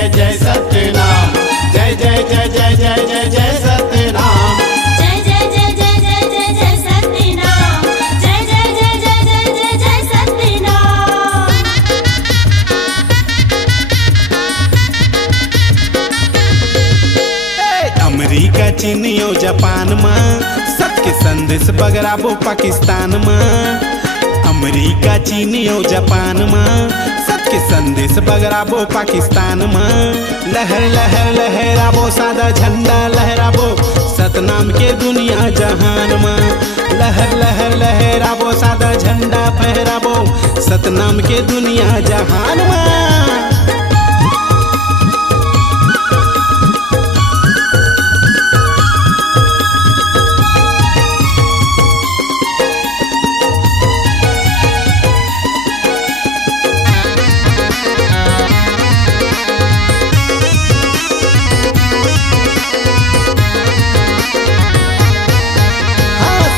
जय जय सत्यनाम, जय जय जय जय जय जय जय सत्यनाम, जय जय जय जय जय जय जय सत्यनाम, जय जय जय जय जय जय जय सत्यनाम। अमेरिका चीन और जापान में सबके संदेश बगराबो पाकिस्तान में। अमेरिका चीन और जापान में सबके संदेश बगराबो पाकिस्तान में। लहर लहर लहराबो सादा झंडा लहराबो सतनाम के दुनिया जहान में। लहर लहर लहराबो सादा झंडा फहराबो सतनाम के दुनिया जहान में।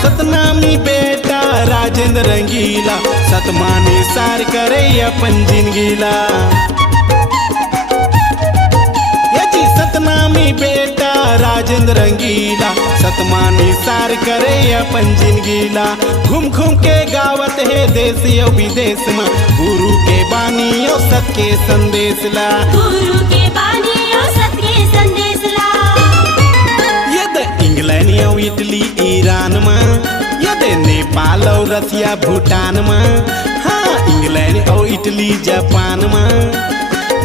सतनामी बेटा राजेंद्र रंगीला सतमानी सार करे अपन जिंदगीला। ये जी सतनामी बेटा राजेंद्र रंगीला सतमानी सार करे अपन जिंदगीला। घूम घूम के गावत है देश और विदेश में गुरु के बानी और सत के संदेश ला। गुरु के बानी और सत के संदेश ला। इंग्लैंड और इटली ईरान में, यदि नेपाल और रसिया भूटान में। हाँ, इंग्लैंड और इटली जापान में,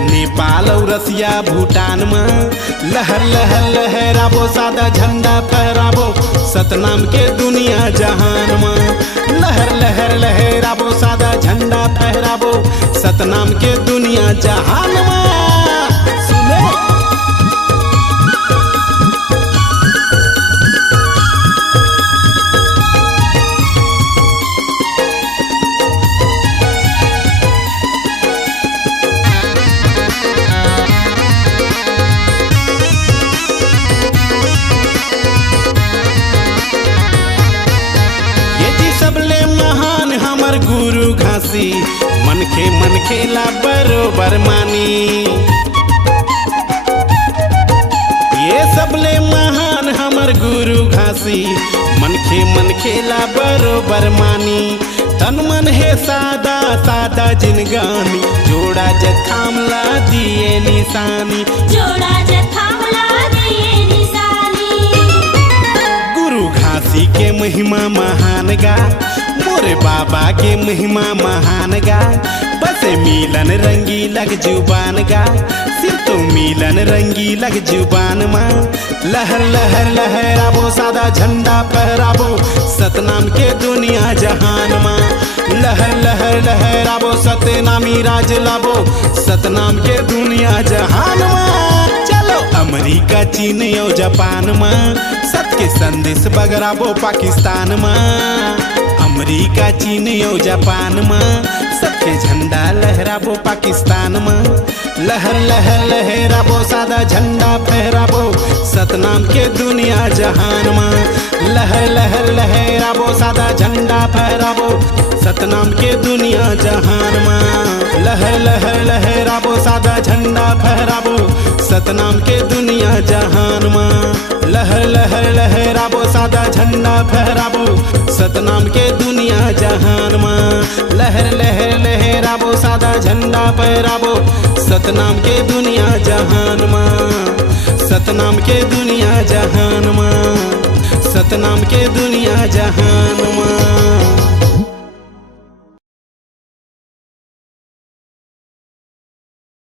नेपाल और रसिया भूटान में। लहर लहर लहराबो सादा झंडा फहराबो सतनाम के दुनिया जहान में। लहर लहर लहराबो सादा झंडा फहराबो सतनाम के दुनिया जहान में। सुने गुरु घासी मन खेला बरोबर मानी। ये सबले महान हमर गुरु घासी मन खेला बरोबर मानी। तन मन है सादा सादा जिनगानी जोड़ा जखामला दिए निशानी। जोड़ा जखामला दिए निशानी। गुरु घासी के महिमा महान गा मोरे बाबा के महिमा महान गा। बसे मिलन रंगी लग जुबान गा सिर तो मिलन रंगी लग जुबान मां। लहर लहर लहराबो सादा झंडा फहराबो सतनाम के दुनिया जहान मां। लहर लहर लहराबो सतनामी राज लाबो सतनाम के दुनिया जहान मां। चलो अमेरिका चीन और जापान में सत के संदेश बगराबो पाकिस्तान में। अमेरिका चीन और जापान में सबके झंडा लहराबो पाकिस्तान में। लहर लहर लहराबो सादा झंडा फहराबो सतनाम के दुनिया जहान में। लहर लहर लहराबो सादा झंडा फहराबो सतनाम के दुनिया जहान में। लहर लहर लहराबो सादा झंडा फहराबो सतनाम के दुनिया जहान में। लहर लहर लहराबो सादा झंडा फहराबो सतनाम के दुनिया जहान में। लहर लहर लहराबो सादा झंडा फहराबो सतनाम के दुनिया जहान में। सतनाम के दुनिया जहान में। सतनाम के दुनिया जहान में।